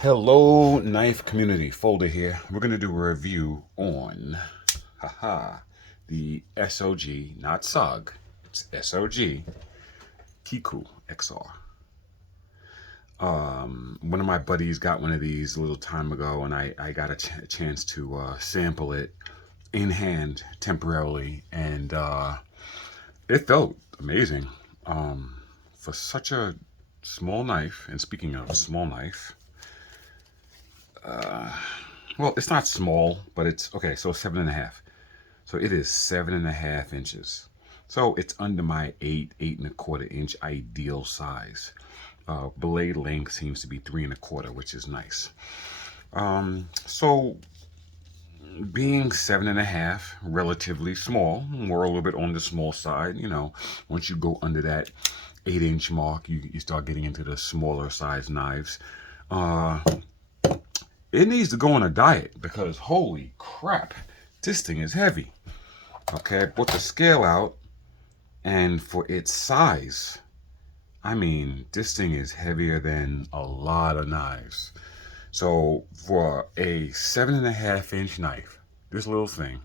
Hello, knife community. Folder here. We're going to do a review on, the SOG, not SOG, it's SOG, Kiku XR. One of my buddies got one of these a little time ago, and I got a chance to sample it in hand temporarily, and it felt amazing. For such a small knife, and speaking of small knife, well, it's not small, but it's okay. So 7.5. So it is 7.5 inches. So it's under my 8.25 inch ideal size. Blade length seems to be 3.25, which is nice. So being 7.5, relatively small, we're a little bit on the small side. Once you go under that 8-inch mark, you start getting into the smaller size knives. It needs to go on a diet because holy crap, this thing is heavy. Okay, I brought the scale out, and for its size, I mean, this thing is heavier than a lot of knives. So for a 7.5 inch knife, this little thing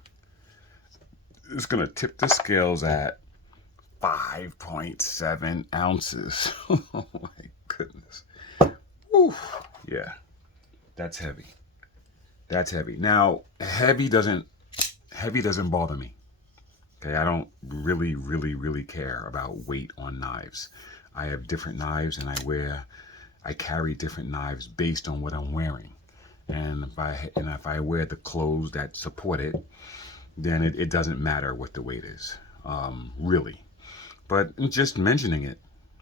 is gonna tip the scales at 5.7 ounces. Oh my goodness. Whew. Yeah, that's heavy. That's heavy. Now, heavy doesn't bother me. Okay, I don't really care about weight on knives. I have different knives, and I carry different knives based on what I'm wearing. And if I wear the clothes that support it, then it doesn't matter what the weight is, really. But just mentioning it,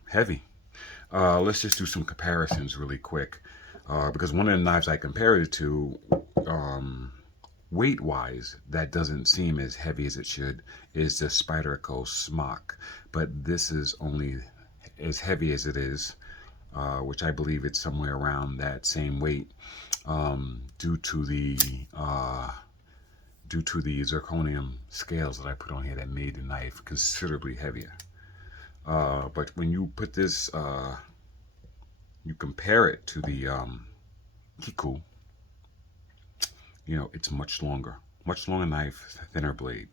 heavy. Let's just do some comparisons really quick, because one of the knives I compared it to, weight wise, that doesn't seem as heavy as it should, is the Spyderco Smock. But this is only as heavy as it is, which I believe it's somewhere around that same weight, due to the zirconium scales that I put on here that made the knife considerably heavier. But when you put this, you compare it to the Kiku, it's much longer knife, thinner blade,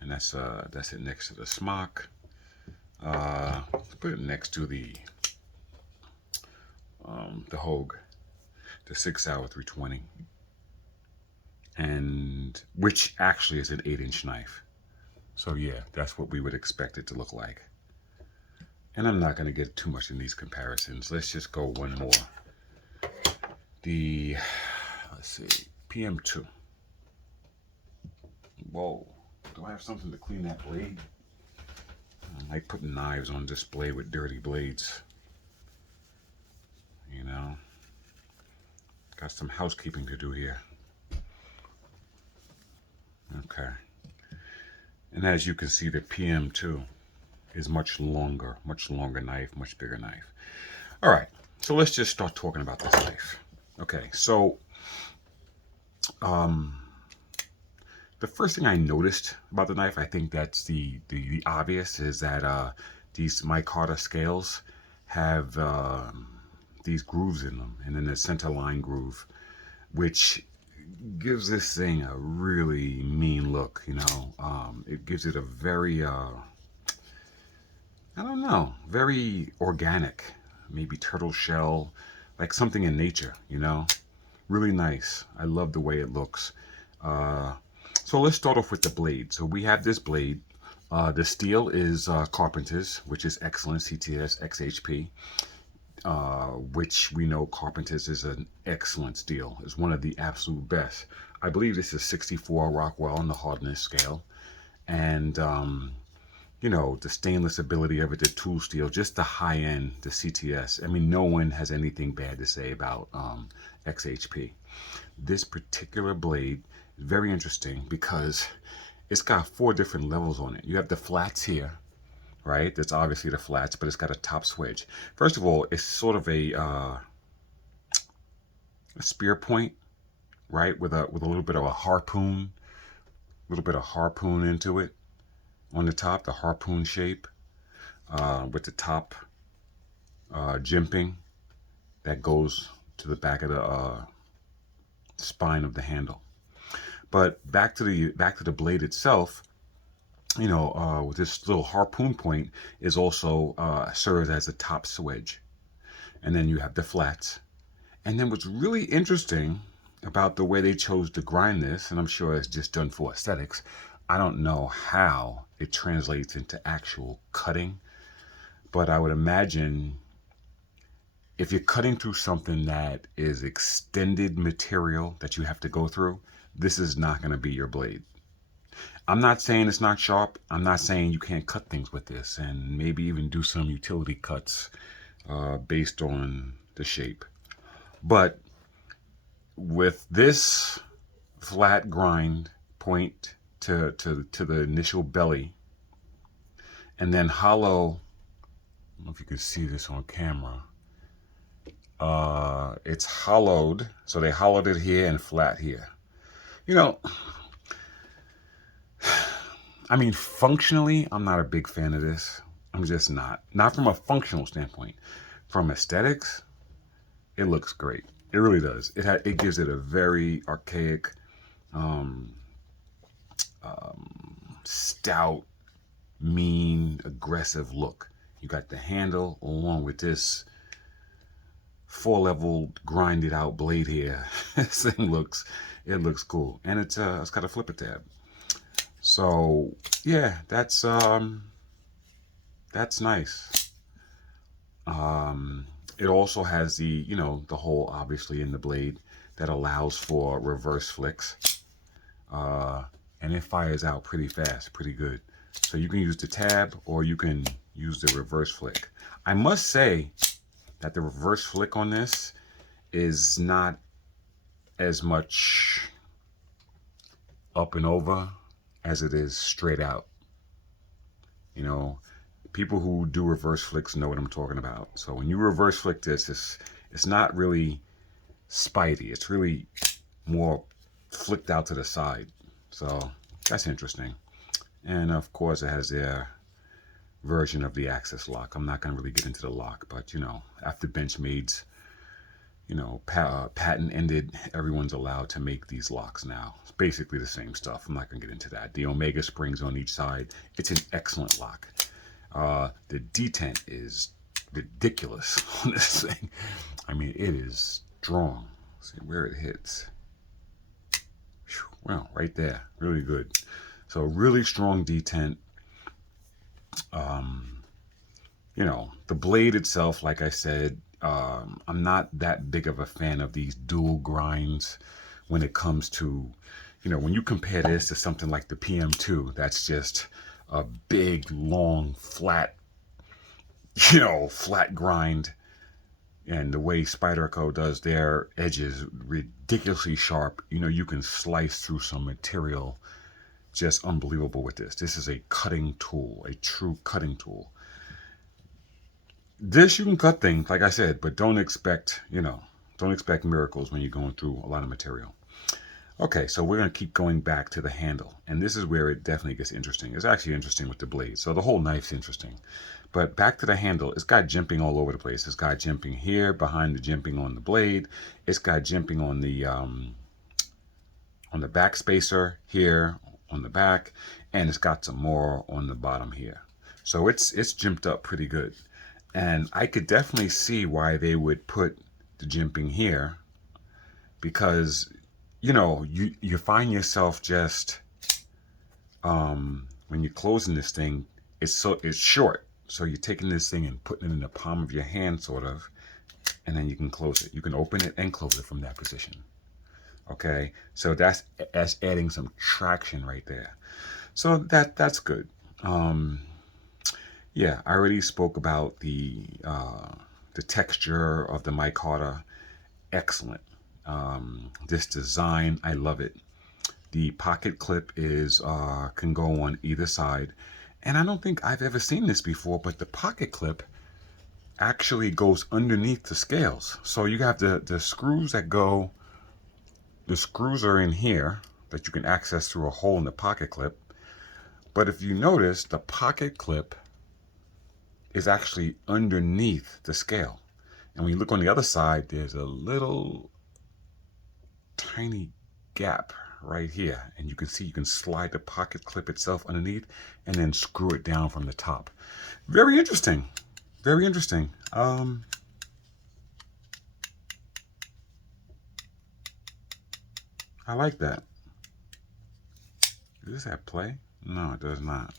and that's it next to the Smock. Let's put it next to the Hogue, the 6 hour 320, and which actually is an 8-inch knife. So yeah, that's what we would expect it to look like. And I'm not going to get too much in these comparisons. Let's just go one more. Let's see, PM2. Whoa, do I have something to clean that blade? I like putting knives on display with dirty blades. Got some housekeeping to do here. Okay. And as you can see, the PM2 is much longer knife, much bigger knife. All right, so let's just start talking about this knife. Okay, so the first thing I noticed about the knife, I think that's the obvious, is that these micarta scales have these grooves in them, and then the center line groove, which gives this thing a really mean look. It gives it a very I don't know, very organic, maybe turtle shell, like something in nature. Really nice. I love the way it looks. So let's start off with the blade. So we have this blade. The steel is Carpenter's, which is excellent, CTS XHP, which we know Carpenter's is an excellent steel. It's one of the absolute best. I believe this is 64 Rockwell on the hardness scale. And the stainless ability of it, the tool steel, just the high end, the CTS. I mean, no one has anything bad to say about XHP. This particular blade is very interesting because it's got 4 different levels on it. You have the flats here, right? That's obviously the flats, but it's got a top swedge. First of all, it's sort of a spear point, right? With a little bit of a harpoon, into it on the top, the harpoon shape, with the top jimping that goes the back of the spine of the handle. But back to the blade itself, with this little harpoon point is also serves as a top swedge, and then you have the flats. And then what's really interesting about the way they chose to grind this, and I'm sure it's just done for aesthetics, I don't know how it translates into actual cutting, but I would imagine if you're cutting through something that is extended material that you have to go through, this is not going to be your blade. I'm not saying it's not sharp. I'm not saying you can't cut things with this, and maybe even do some utility cuts based on the shape. But with this flat grind point to the initial belly, and then hollow, I don't know if you can see this on camera. It's hollowed, so they hollowed it here and flat here. I mean, functionally, I'm not a big fan of this. I'm just not. Not from a functional standpoint. From aesthetics, it looks great. It really does. It gives it a very archaic, stout, mean, aggressive look. You got the handle along with this 4-level grinded out blade here. This thing looks cool, and it's got a flipper tab. So yeah, that's nice. It also has the the hole obviously in the blade that allows for reverse flicks, and it fires out pretty fast, pretty good. So you can use the tab or you can use the reverse flick. I must say that the reverse flick on this is not as much up and over as it is straight out. People who do reverse flicks know what I'm talking about. So when you reverse flick this, it's not really spidey. It's really more flicked out to the side. So that's interesting. And of course it has their version of the access lock. I'm not going to really get into the lock, but after Benchmade's patent ended, everyone's allowed to make these locks now. It's basically the same stuff. I'm not going to get into that. The Omega springs on each side. It's an excellent lock. The detent is ridiculous on this thing. I mean, it is strong. See where it hits. Well, right there. Really good. So really strong detent. The blade itself, like I said, I'm not that big of a fan of these dual grinds when it comes to, when you compare this to something like the PM2, that's just a big, long, flat, flat grind. And the way Spyderco does their edges, ridiculously sharp. You can slice through some material just unbelievable with this. This is a cutting tool, a true cutting tool. This you can cut things, like I said, but don't expect miracles when you're going through a lot of material. Okay, so we're going to keep going back to the handle, and this is where it definitely gets interesting. It's actually interesting with the blade, so the whole knife's interesting. But back to the handle, it's got jimping all over the place. It's got jimping here, behind the jimping on the blade. It's got jimping on the back spacer here, on the back, and it's got some more on the bottom here. So it's jimped up pretty good. And I could definitely see why they would put the jimping here, because you find yourself just when you're closing this thing, it's short. So you're taking this thing and putting it in the palm of your hand, sort of, and then you can close it. You can open it and close it from that position. Okay, so that's adding some traction right there. So that's good. Yeah, I already spoke about the texture of the micarta. Excellent. This design, I love it. The pocket clip is can go on either side, and I don't think I've ever seen this before, but the pocket clip actually goes underneath the scales. So you have the screws that go. The screws are in here that you can access through a hole in the pocket clip. But if you notice, the pocket clip is actually underneath the scale. And when you look on the other side, there's a little tiny gap right here. And you can see you can slide the pocket clip itself underneath and then screw it down from the top. Very interesting. Very interesting. I like that. Does this have play? No, it does not.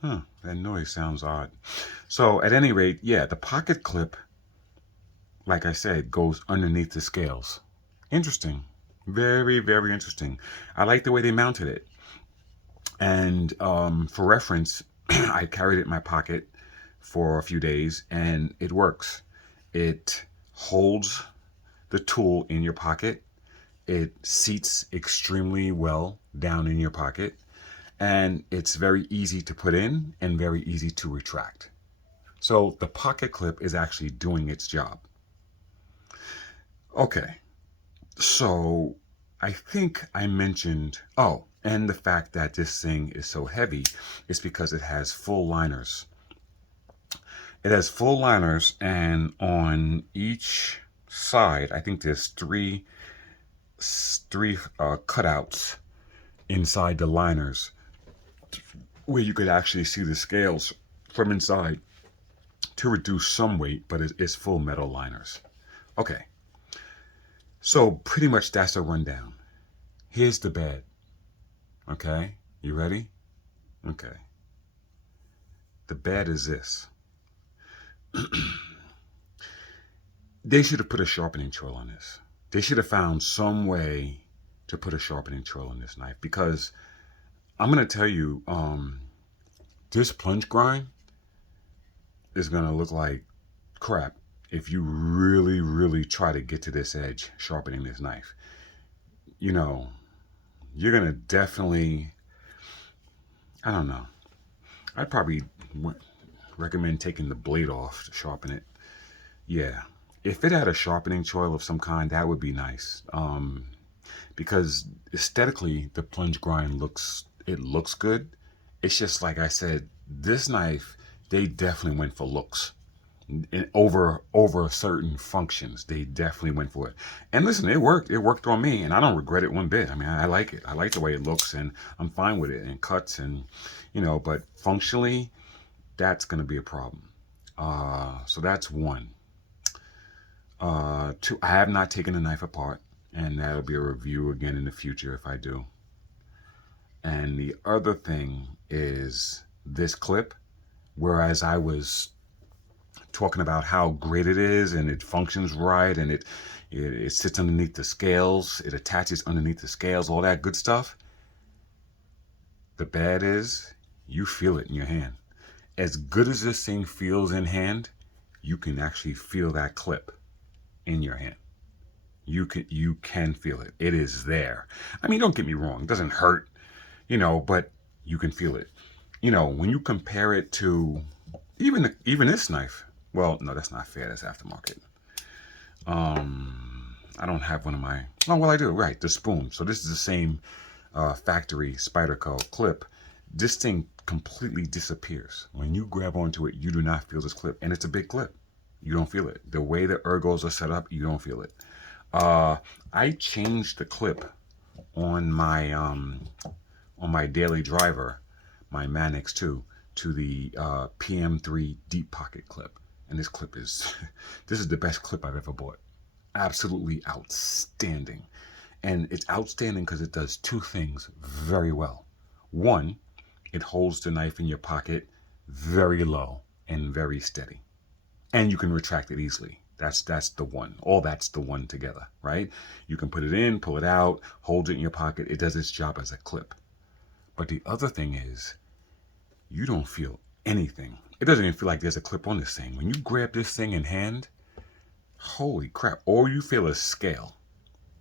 Huh, that noise sounds odd. So at any rate, yeah, the pocket clip, like I said, goes underneath the scales. Interesting. Very, very interesting. I like the way they mounted it. And for reference, I carried it in my pocket for a few days and it works. It holds the tool in your pocket. It seats extremely well down in your pocket. And it's very easy to put in and very easy to retract. So the pocket clip is actually doing its job. Okay, so I think I mentioned, oh, and the fact that this thing is so heavy is because it has full liners. It has full liners, and on each side, I think there's three cutouts inside the liners where you could actually see the scales from inside to reduce some weight, but it's full metal liners. Okay, so pretty much that's a rundown. Here's the bed. Okay, you ready? Okay. The bed is this. They should have put a sharpening choil on this. They should have found some way to put a sharpening choil on this knife, because I'm going to tell you, this plunge grind is going to look like crap if you really, really try to get to this edge sharpening this knife. You know, you're going to definitely, I don't know. I'd probably recommend taking the blade off to sharpen it. Yeah. If it had a sharpening choil of some kind, that would be nice. Because aesthetically, the plunge grind looks good. It's just like I said, this knife, they definitely went for looks. Over certain functions, they definitely went for it. And listen, it worked. It worked on me, and I don't regret it one bit. I mean, I like it. I like the way it looks, and I'm fine with it. And cuts, and but functionally, that's going to be a problem. So that's one. Two, I have not taken the knife apart, and that'll be a review again in the future if I do. And the other thing is this clip, whereas I was talking about how great it is and it functions right and it sits underneath the scales, it attaches underneath the scales, all that good stuff. The bad is you feel it in your hand. As good as this thing feels in hand, you can actually feel that clip in your hand. You can feel it. It is there. I mean, don't get me wrong, it doesn't hurt, but you can feel it. When you compare it to even this knife. Well, no, that's not fair. That's aftermarket. I don't have one of my. Oh, well, I do. Right, the spoon. So this is the same factory Spyderco clip. This thing completely disappears when you grab onto it. You do not feel this clip, and it's a big clip. You don't feel it. The way the ergos are set up, you don't feel it. I changed the clip on my daily driver, my Manix 2, to the PM3 deep pocket clip. And this clip is, this is the best clip I've ever bought. Absolutely outstanding. And it's outstanding because it does two things very well. One, it holds the knife in your pocket very low and very steady. And you can retract it easily. That's the one. All that's the one together, right? You can put it in, pull it out, hold it in your pocket. It does its job as a clip. But the other thing is, you don't feel anything. It doesn't even feel like there's a clip on this thing. When you grab this thing in hand, holy crap, all you feel is scale.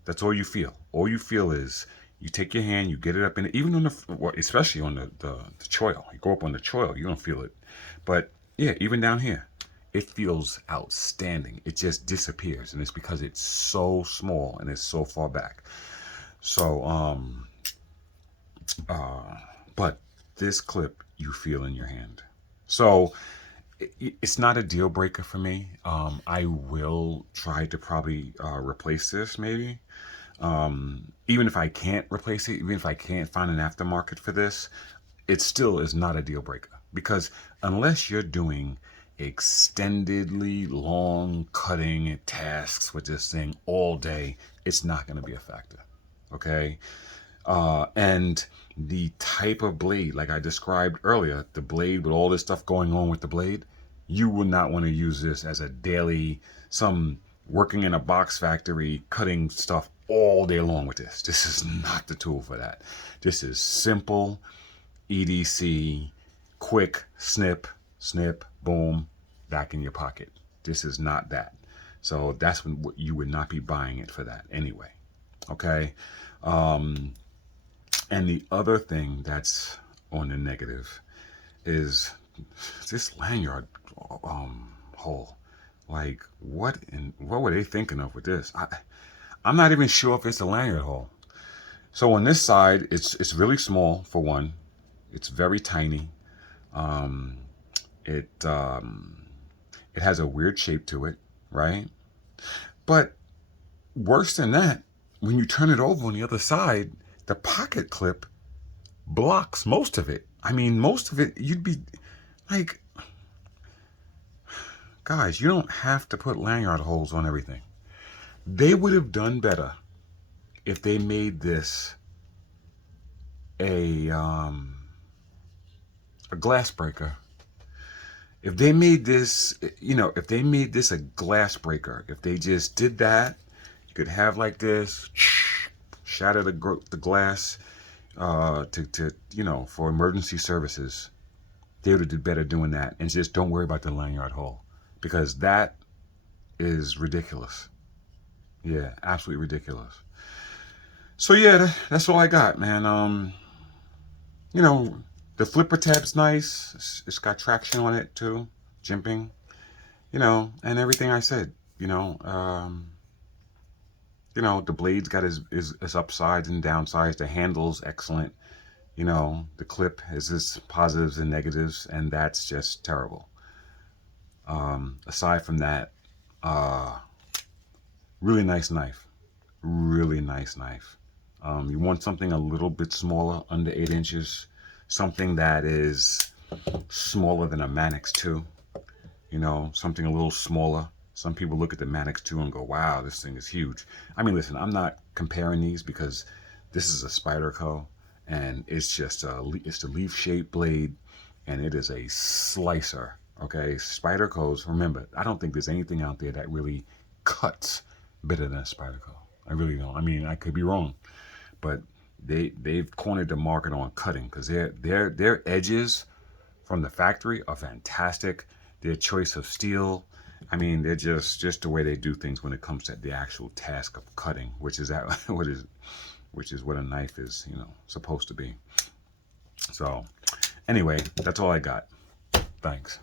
That's all you feel. All you feel is you take your hand, you get it up in it, even on especially on the choil. You go up on the choil, you don't feel it. But yeah, even down here, it feels outstanding. It just disappears, and it's because it's so small and it's so far back. So, but this clip you feel in your hand. So it's not a deal breaker for me. I will try to probably replace this maybe. Even if I can't replace it, even if I can't find an aftermarket for this, it still is not a deal breaker, because unless you're doing extendedly long cutting tasks with this thing all day, it's not going to be a factor. Okay. And the type of blade, like I described earlier, the blade with all this stuff going on with the blade, you would not want to use this as a daily, some working in a box factory cutting stuff all day long with this. This is not the tool for that. This is simple EDC, quick snip, snip, boom, back in your pocket. This is not that. So that's when you would not be buying it for that anyway. Okay. And the other thing that's on the negative is this lanyard hole. Like, what were they thinking of with this? I'm not even sure if it's a lanyard hole. So on this side, it's really small for one. It's very tiny. Um, it has a weird shape to it, right? But worse than that, when you turn it over on the other side, the pocket clip blocks most of it. I mean, most of it, you'd be like, guys, you don't have to put lanyard holes on everything. They would have done better if they made this a glass breaker. If they made this, if they made this a glass breaker, if they just did that, you could have like this, shatter the glass, for emergency services. They would have did better doing that, and just don't worry about the lanyard hole, because that is ridiculous. Yeah, absolutely ridiculous. So yeah, that's all I got, man. You know, the flipper tab's nice. It's got traction on it too, jimping. And everything I said. The blade's got his upsides and downsides. The handle's excellent. The clip has its positives and negatives, and that's just terrible. Aside from that, really nice knife. Really nice knife. You want something a little bit smaller, under 8 inches. Something that is smaller than a Manix 2. Something a little smaller. Some people look at the Manix 2 and go, wow, this thing is huge. I mean, listen, I'm not comparing these because this is a Spyderco, and it's just it's the leaf-shaped blade, and it is a slicer. Okay, Spydercos. Remember, I don't think there's anything out there that really cuts better than a Spyderco. I really don't. I mean, I could be wrong, but they've cornered the market on cutting, because their edges from the factory are fantastic. Their choice of steel, I mean, they're just the way they do things when it comes to the actual task of cutting, which is what a knife is, supposed to be. So, anyway, that's all I got. Thanks.